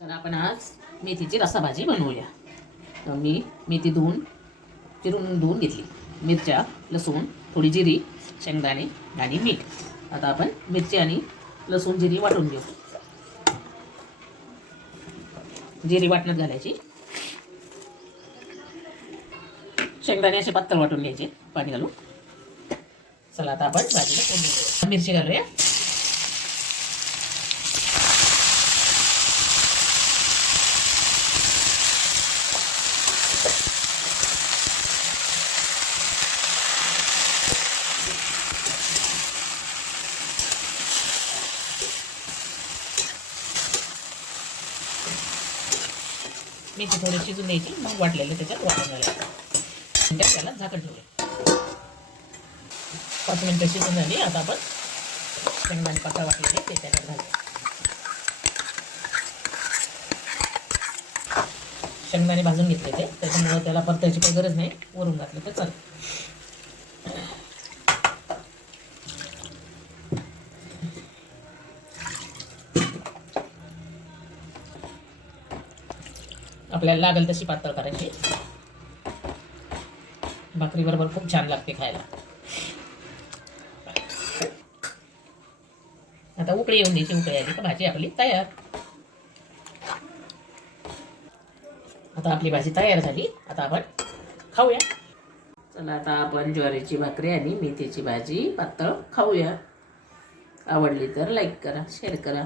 तर आपण आज मेथीची रसाभाजी बनवूया. तर मी मेथी चिरून धुवून घेतली. मिरच्या, लसूण, थोडी जिरी, शेंगदाणे आणि मीठ. आता आपण मिरची आणि लसूण जिरी वाटून घेऊ. जिरी वाटण्यात घालायची. शेंगदाणे असे पातळ वाटून घ्यायचे पाणी घालून. चला आता आपण भाजीला फोडणी देऊ. मिरची घालूया. मेथी थोडी शिजून द्यायची, मग वाटलेलं त्याच्यात वाटून घालायचं. त्याला झाकण ठेवले. 5 मिनिटं शिजून झाली. आता आपण शेंगदाणे पातळ वाटलेले ते त्याच्यात घालूया. शेंगदाणे भाजून घेतले ते, त्याच्यामुळे त्याला परतायची काही गरज नाही. वरून घातलं तर चालेल. आपल्याला लागेल तशी पातळ करायची. भाकरी बरोबर खूप छान लागते खायला. आता उकळी येऊन द्यायची. उकळी आली तर भाजी आपली तयार. आता आपली भाजी तयार झाली. आता आपण खाऊया. चला आता आपण ज्वारीची भाकरी आणि मेथीची भाजी पातळ खाऊया. आवडली तर लाईक करा, शेअर करा.